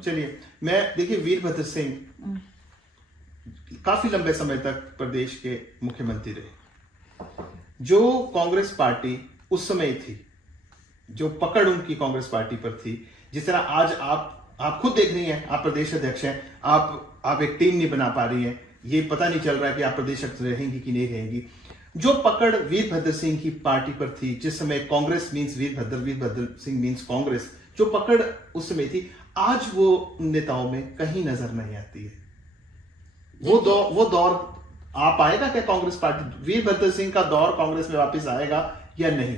चलिए, मैं देखिए वीरभद्र सिंह काफी लंबे समय तक प्रदेश के मुख्यमंत्री रहे। जो कांग्रेस पार्टी उस समय थी, जो पकड़ उनकी कांग्रेस पार्टी पर थी, जिस तरह आज आप खुद देख रही हैं, आप प्रदेश अध्यक्ष हैं, आप एक टीम नहीं बना पा रही हैं, ये पता नहीं चल रहा है कि आप प्रदेश अध्यक्ष रहेंगी कि नहीं रहेंगी। जो पकड़ वीरभद्र सिंह की पार्टी पर थी, जिस समय कांग्रेस मींस वीरभद्र सिंह मींस कांग्रेस, जो पकड़ उस समय थी, आज वो नेताओं में कहीं नजर नहीं आती है। वो दौर आ पाएगा क्या कांग्रेस पार्टी, वीरभद्र सिंह का दौर कांग्रेस में वापस आएगा या नहीं?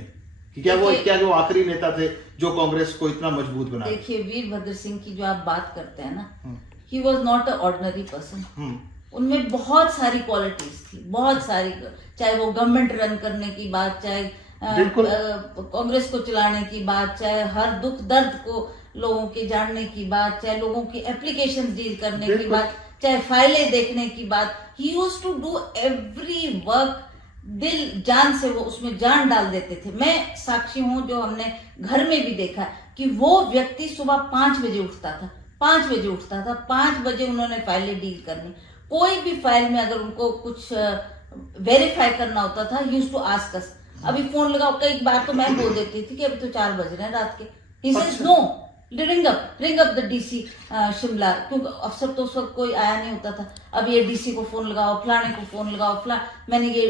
कि क्या वो आखिरी नेता थे जो कांग्रेस को इतना मजबूत बना? देखिए, वीरभद्र सिंह की जो आप बात करते हैं ना, he was not a ordinary person. उनमें बहुत सारी क्वालिटीज थी, बहुत सारी, चाहे वो गवर्नमेंट रन करने की बात, चाहे कांग्रेस को चलाने की बात, चाहे हर दुख दर्द को लोगों के जानने की बात, चाहे लोगों की एप्लीकेशन डील करने की बात, चाहे फाइलें देखने की बात। He used to do every work, दिल जान से वो उसमें जान डाल देते थे। मैं साक्षी हूं, जो हमने घर में भी देखा कि वो व्यक्ति सुबह 5 बजे उठता था, 5 बजे उठता था, 5 बजे उन्होंने फाइलें डील करनी। कोई भी फाइल में अगर उनको कुछ वेरीफाई करना होता था, यूज्ड टू आस्क अस, अभी फोन लगाओ। कई बार तो मैं बोल देती थी कि अभी तो 4 बज रहे हैं रात के। He said no, ring up the DC Shimla, क्योंकि अफसर तो उस वक्त कोई आया नहीं होता था। अब ये डीसी को फोन लगाओ, फलाने को फोन लगाओ, मैंने ये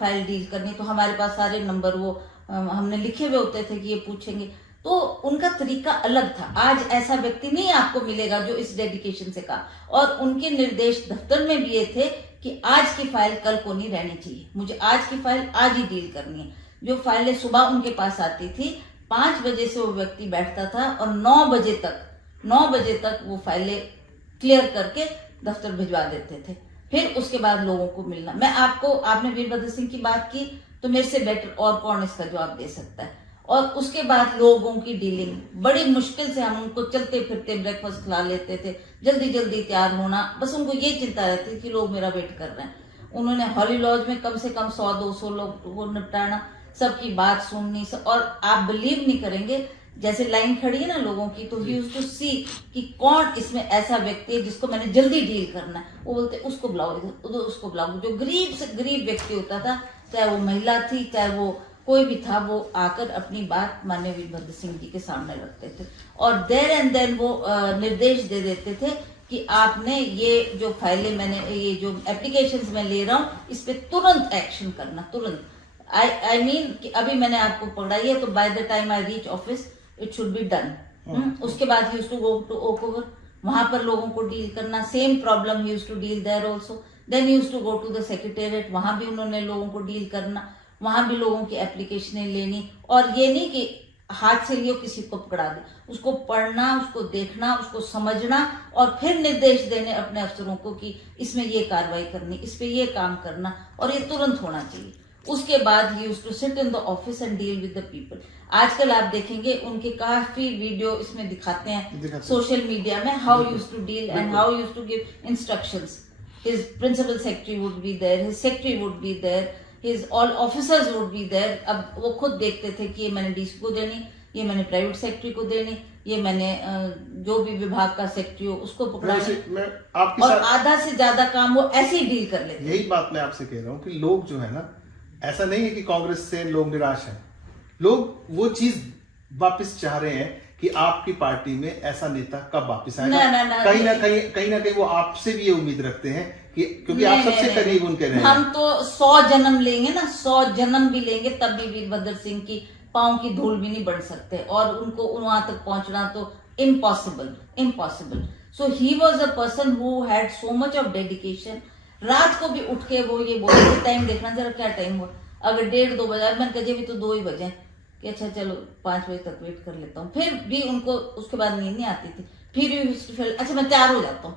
फाइल डील करनी, तो हमारे पास सारे नंबर वो हमने लिखे हुए होते थे कि ये पूछेंगे। तो उनका तरीका अलग था। आज ऐसा व्यक्ति नहीं आपको मिलेगा जो इस डेडिकेशन से का। और उनके निर्देश दफ्तर में भी ये थे कि आज की फाइल कल को नहीं रहनी चाहिए, मुझे आज की फाइल आज ही डील करनी है। जो फाइलें सुबह उनके पास आती थी, 5 बजे से वो व्यक्ति बैठता था और 9 बजे तक वो फाइलें क्लियर करके दफ्तर भिजवा देते थे। फिर उसके बाद लोगों को मिलना। आपने वीरभद्र सिंह की बात की, तो मेरे से बेटर और कौन इसका जवाब दे सकता है। और उसके बाद लोगों की डीलिंग, बड़ी मुश्किल से हम उनको चलते फिरते ब्रेकफास्ट खिला लेते थे, जल्दी जल्दी तैयार होना, बस उनको ये चिंता रहती कि लोग मेरा वेट कर रहे हैं। उन्होंने हॉली लॉज में कम से कम 100-200 लोग को निपटाना, सबकी बात सुननी। और आप बिलीव नहीं करेंगे, जैसे लाइन खड़ी है ना लोगों की, तो ही यूज्ड टू सी कि कौन इसमें ऐसा व्यक्ति है जिसको मैंने जल्दी डील करना है। वो बोलते उसको बुलाओ, इधर उसको बुलाओ। जो गरीब से गरीब व्यक्ति होता था, चाहे वो महिला थी, चाहे वो कोई भी था, वो आकर अपनी बात माननीय वीरभद्र सिंह जी के सामने रखते थे और देयर एंड देन वो निर्देश दे देते थे कि आपने ये जो फाइलें, मैंने ये जो एप्लीकेशंस मैं ले रहा हूँ, इस पे तुरंत एक्शन करना, तुरंत। आई मीन कि अभी मैंने आपको पढ़ाई है, तो by the time I reach office it should be done. उसके बाद he used to go to Oakover, वहां पर लोगों को डील करना। Same problem used to deal there also. Then used to go to the secretariat, वहां भी उन्होंने लोगों को डील करना, वहां भी लोगों की एप्लीकेशनें लेनी। और ये नहीं कि हाथ से लियो किसी को पकड़ा दे, उसको पढ़ना, उसको देखना, उसको समझना और फिर निर्देश देने अपने अफसरों को कि इसमें ये कार्रवाई करनी, इस पे ये काम करना और ये तुरंत होना चाहिए। उसके बाद he used to sit in the office and deal with the people. आजकल आप देखेंगे उनके काफी वीडियो इसमें दिखाते हैं सोशल मीडिया में, how used to deal and how used to give instructions. His principal secretary would be there, his secretary would be there, his all officers would be there. अब वो खुद देखते थे कि ये मैंने डीसी को देनी, ये मैंने प्राइवेट सेक्रेटरी को देनी, ये मैंने जो भी विभाग का सेक्रेटरी हो उसको पकड़ाना, और आधा से ज्यादा काम वो ऐसे ही डील कर लेते। यही बात मैं आपसे कह रहा हूँ कि लोग जो है ना, ऐसा नहीं है कि कांग्रेस से लोग निराश हैं, लोग वो चीज वापस चाह रहे हैं कि आपकी पार्टी में ऐसा नेता कब वापस आएगा। कहीं ना कहीं वो आपसे भी ये उम्मीद रखते हैं कि, क्योंकि आप सबसे करीब उनके रहे। हम तो 100 जन्म लेंगे ना, 100 जन्म भी लेंगे, तब भी वीरभद्र सिंह की पांव की धूल भी नहीं बढ़ सकते, और उनको वहां तक पहुंचना तो impossible. So he was a person who had so much of dedication. रात को भी उठ के वो ये बोलते, टाइम देखना जरा क्या टाइम हुआ, अगर 1:30-2 बजे, मैंने कहा भी तो 2 ही बजे कि अच्छा चलो 5 बजे तक वेट कर लेता हूँ। फिर भी उनको उसके बाद नींद नहीं आती थी। फिर अच्छा मैं तैयार हो जाता हूँ,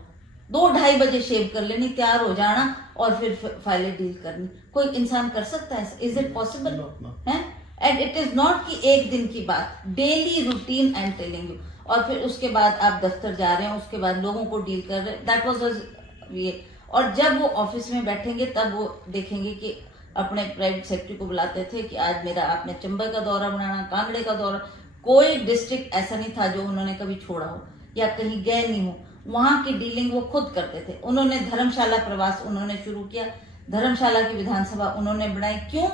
2-2:30 बजे शेव कर लेनी, तैयार हो जाना और फिर फाइलें डील करनी। कोई इंसान कर सकता है? इज इट पॉसिबल है? एंड इट इज नॉट कि एक दिन की बात, daily routine I am telling you. और फिर उसके बाद आप दफ्तर जा रहे हैं, उसके बाद लोगों को डील कर रहे हैं, दैट वाज ये। और जब वो ऑफिस में बैठेंगे तब वो देखेंगे कि अपने प्राइवेट सेक्रेटरी को बुलाते थे कि आज मेरा आपने चंबल का दौरा बनाना, कांगड़े का दौरा। कोई डिस्ट्रिक्ट ऐसा नहीं था जो उन्होंने कभी छोड़ा हो। या कहीं गए नहीं हूँ, वहां की डीलिंग वो खुद करते थे। उन्होंने धर्मशाला प्रवास उन्होंने शुरू किया, धर्मशाला की विधानसभा उन्होंने बनाई। क्यों?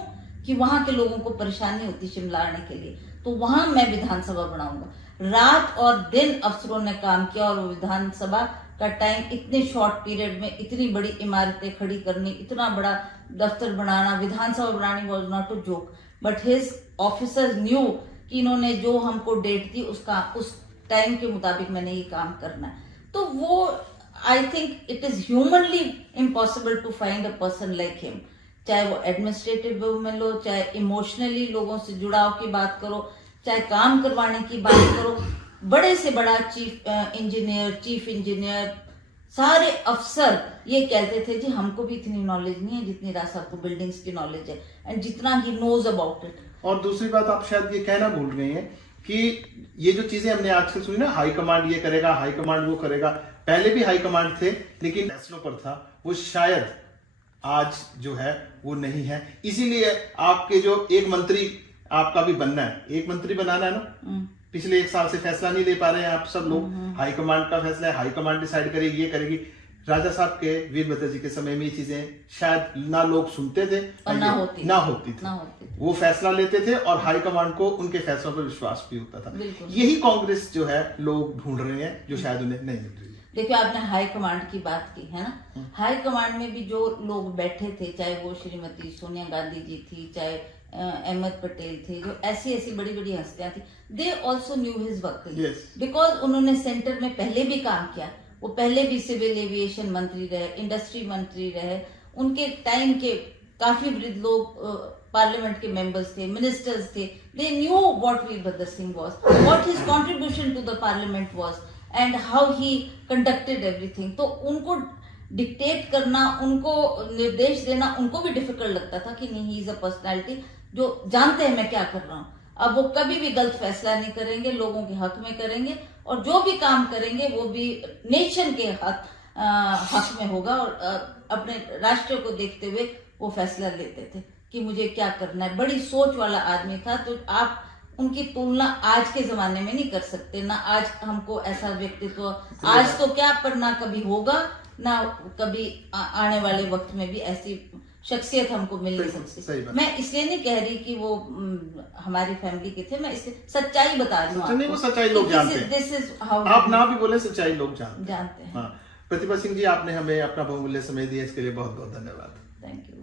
कि वहां के लोगों को परेशानी होती शिमला आने के लिए, तो वहां मैं विधानसभा बनाऊंगा। रात और दिन अफसरों ने काम किया और वो विधानसभा का टाइम इतने शॉर्ट पीरियड में इतनी बड़ी इमारतें खड़ी करनी, इतना बड़ा दफ्तर बनाना, विधानसभा बनानी was not a joke. But his officers new कि इन्होंने जो हमको डेट दी उसका उस टाइम के मुताबिक मैंने ये काम करना है। तो वो I think it is humanly impossible to find a person like him. चाहे वो एडमिनिस्ट्रेटिव वे में लो, चाहे इमोशनली लोगों से जुड़ाव की बात करो, चाहे काम करवाने की बात करो, बड़े से बड़ा चीफ इंजीनियर, सारे अफसर ये कहते थे जी हमको भी इतनी नॉलेज नहीं है जितनी राज साहब को बिल्डिंग्स की नॉलेज है, एंड जितना ही नोज अबाउट इट। और दूसरी बात आप शायद ये कहना भूल रही हैं कि ये जो चीजें हमने आजकल सुनी ना, हाई कमांड ये करेगा, हाई कमांड वो करेगा, पहले भी हाई कमांड थे लेकिन फैसलों पर था, वो शायद आज जो है वो नहीं है। इसीलिए आपके जो एक मंत्री आपका भी बनना है, एक मंत्री बनाना है ना, पिछले 1 साल से फैसला नहीं ले पा रहे हैं आप सब लोग। हाई कमांड का फैसला है, हाई कमांड डिसाइड करेगी, ये करेगी। राजा साहब के, वीरभद्र जी के समय में ये चीजें शायद ना लोग सुनते थे और ना होती थी। वो फैसला लेते थे और हाई कमांड को उनके फैसलों पर विश्वास भी होता था। यही कांग्रेस जो है लोग ढूंढ रहे हैं, जो शायद उन्हें नहीं मिल रही है। देखिए, आपने हाई कमांड की बात की है ना, हाई कमांड में भी जो लोग बैठे थे, चाहे वो श्रीमती सोनिया गांधी जी थी, चाहे अहमद पटेल थे, जो ऐसी बड़ी बड़ी हस्तियां थी, they also new his work, because उन्होंने सेंटर में पहले भी काम किया। वो पहले भी सिविल एविएशन मंत्री रहे, इंडस्ट्री मंत्री रहे, उनके टाइम के काफी वृद्ध लोग पार्लियामेंट के मेंबर्स थे, मिनिस्टर्स थे। They knew what Virbhadra Singh was, what his contribution to the parliament was, and how he conducted everything. तो उनको डिक्टेट करना, उनको निर्देश देना उनको भी डिफिकल्ट लगता था कि नहीं, ही इज अ पर्सनैलिटी जो जानते हैं मैं क्या कर रहा हूँ। अब वो कभी भी गलत फैसला नहीं करेंगे, लोगों के हक में करेंगे, और जो भी काम करेंगे वो भी नेशन के हक में होगा, और अपने राष्ट्र को देखते हुए वो फैसला लेते थे कि मुझे क्या करना है। बड़ी सोच वाला आदमी था। तो आप उनकी तुलना आज के जमाने में नहीं कर सकते ना। आज हमको ऐसा व्यक्तित्व आज तो क्या, पर ना कभी होगा, ना कभी आने वाले वक्त में भी ऐसी शख्सियत हमको मिल नहीं सकती। मैं इसलिए नहीं कह रही कि वो हमारी फैमिली के थे, मैं इसलिए सच्चाई बता रही हूँ। वो सच्चाई लोग जानते हैं। दिस इज हाउ आप ना भी बोले, सच्चाई लोग जानते हैं। हाँ। प्रतिभा सिंह जी, आपने हमें अपना बहुमूल्य समय दिया, इसके लिए बहुत बहुत धन्यवाद। Thank you.